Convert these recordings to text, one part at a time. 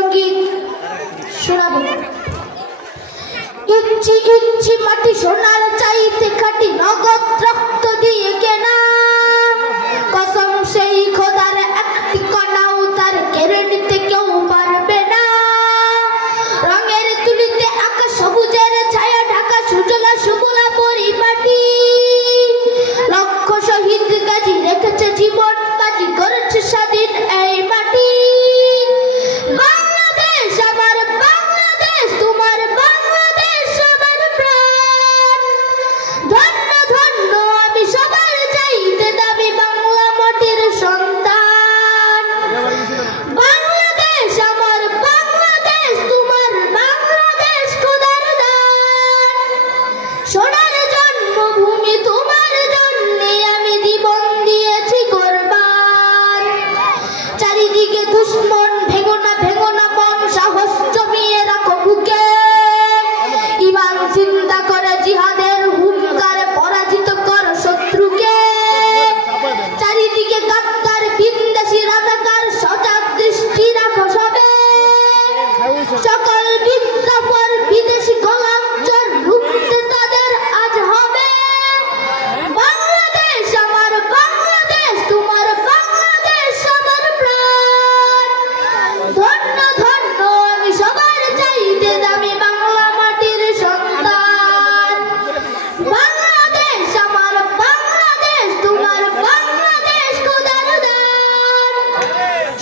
সঙ্গীত শোনাবো। ইঞ্চি ইঞ্চি মাটি সোনার চাইতে খাটি, নগদ রক্ত দিয়ে কেনা, কসম সেই খোদার একটি কণাও তার কেড়ে নিতে কেউ পারবে না। রঙের তুলিতে আঁকা সবুজের ছায়া ঢাকা সুজলা সুফলা পরিপাটি, লক্ষ শহীদ গাজী রেখেছে জীবন বাজি, করেছে স্বাধীন এই মাটি। বাংলাদেশ আমার বাংলাদেশ, তোমার বাংলাদেশ আমার প্রাণ। ধন্য ধন্য আমি সবার চাইতে দামি বাংলা মাটির সন্তান। বাংলাদেশ আমার বাংলাদেশ, তোমার বাংলাদেশ খোদার দান। সোনার জন্মভূমি তোমার জন্যে আমি জীবন দিয়েছি কোরবান। চারিদিকে দুশ্মন, ভেঙো না মন, সাহস জমিয়ে রাখো বুকে। ইমান চিন্তা করে জিহাদের হুঙ্কারে পরাজিত করো শত্রুকে। চারিদিকে গাদ্দার বিন্দাসী রাজাকার, সজাগ দৃষ্টি রাখো সবে। সকল বিজ্ঞাপন বিদেশি গোলাম চোর, রুখতে তাদের আজ হবে। বাংলাদেশ আমার বাংলাদেশ, তোমার বাংলাদেশ আমার প্রাণ। ধন্য ধন্য আমি সবার চাইতে দামি বাংলা মাটির সন্তান। বাংলাদেশ আমার বাংলাদেশ, তোমার বাংলাদেশ খোদার দান।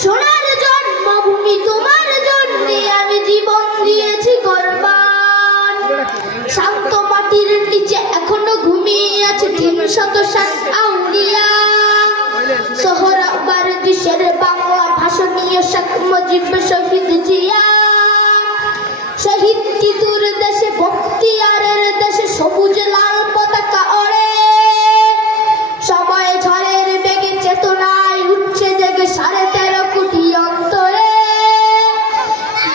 সোনার জন্মভূমি তোমার জন্যে আমি জীবন দিয়েছি কোরবান। শান্ত মাটির নিচে এখনো ঘুমিয়ে আছে ৩৬০ আউলিয়া। সোহরাওয়ার দেশের বাংলা ভাষা নিয়ে শেখ মুজিব শহীদ জিয়া। শহীদ তিতুর দেশে বখতিয়ারের দেশে সবুজ লাল পতাকা ওড়ে। সময় ঝড়ের বেগে চেতনায় উঠছে জেগে ১৩.৫ কোটি অন্তরে।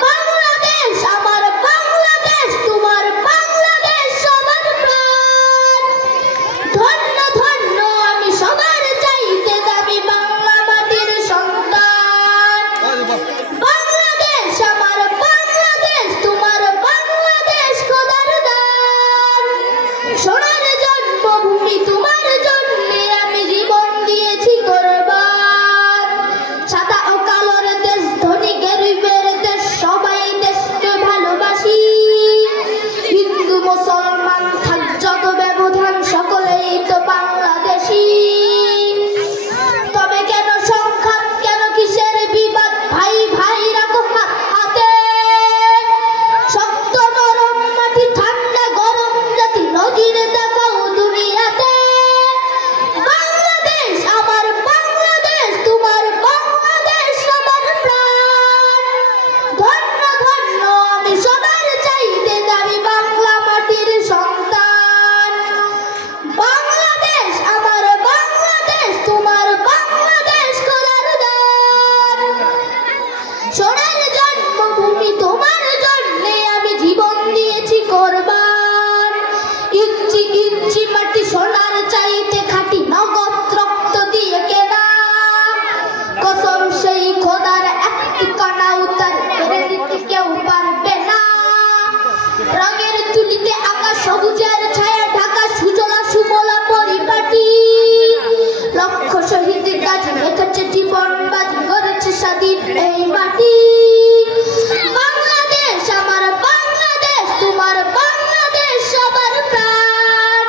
বাংলাদেশ আমার বাংলাদেশ, তোমার বাংলাদেশ আমার প্রাণ। ধন্য ধন্য আমি সবার চাইতে দামি বাংলা মাটির সন্তান। বাংলাদেশ আমার বাংলাদেশ, তোমার বাংলাদেশ খোদার দান। সোনার জন্মভূমি তোমার জন্যে আমি জীবন দিয়েছি কোরবান। সাদা ও কালোর দেশ, ধনী গরিবের দেশ, সবাই দেশকে ভালোবাসি। হিন্দু মুসলমান থাক যত ব্যবধান, সকলেই তো বাংলাদেশি। তবে কেন সংখ্যান, কেন কিসের বিবাদ, ভাই ভাই রাখো হাত হাতে। শক্ত নরম মাটি, ঠান্ডা গরম জাতি, নজির দেখাও দুনিয়াতে। বাংলাদেশ আমার বাংলাদেশ, তোমার বাংলাদেশ আমার প্রাণ। ধন্য ধন্য আমি সবার চাইতে দামি বাংলা মাটির সন্তান। বাংলাদেশ আমার বাংলাদেশ, তোমার বাংলাদেশ খোদার দান। সোনার জন্মভূমি তোমার জন্যে আমি জীবন দিয়েছি কোরবান। ইঞ্চি ইঞ্চি মাটি সোনার চাইতে খাটি, নগদ রক্ত দিয়ে কেনা, কসম সেই খোদার একটি কণাও তার কেড়ে নিতে কেউ পারবে না। রঙের তুলিতে আঁকা সবুজের ছায়া ঢাকা সুজলা সুফলা পরিপাটি, লক্ষ শহীদ গাজী রেখেছে জীবন বাজি, করেছে স্বাধীন এই মাটি। বাংলাদেশ আমার বাংলাদেশ, তোমার বাংলাদেশ আমার প্রাণ।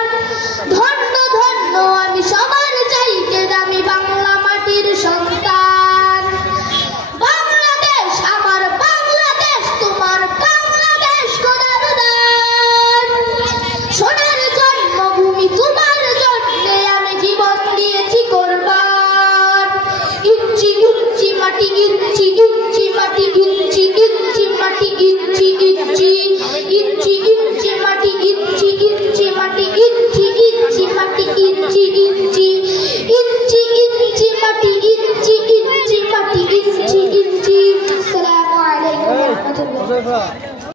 ধন্য ধন্য আমি সবার চাইতে দামি বাংলা মাটির সন্তান। বাংলাদেশ আমার বাংলাদেশ, তোমার বাংলাদেশ খোদার দান। সোনার জন্মভূমি তোমার জন্যে আমি জীবন দিয়েছি কোরবান। ইঞ্চি ইঞ্চি মাটি, ইঞ্চি ইঞ্চি মাটি, ইঞ্চি ইঞ্চি মাটি, ইঞ্চি ইঞ্চি ইঞ্চি ইঞ্চি মাটি, ইঞ্চি ইঞ্চি মাটি, ইঞ্চি ইঞ্চি মাটি, ইঞ্চি ইঞ্চি ইঞ্চি ইঞ্চি মাটি, ইঞ্চি ইঞ্চি মাটি, ইঞ্চি ইঞ্চি। আসসালামু আলাইকুম ওয়া রাহমাতুল্লাহ।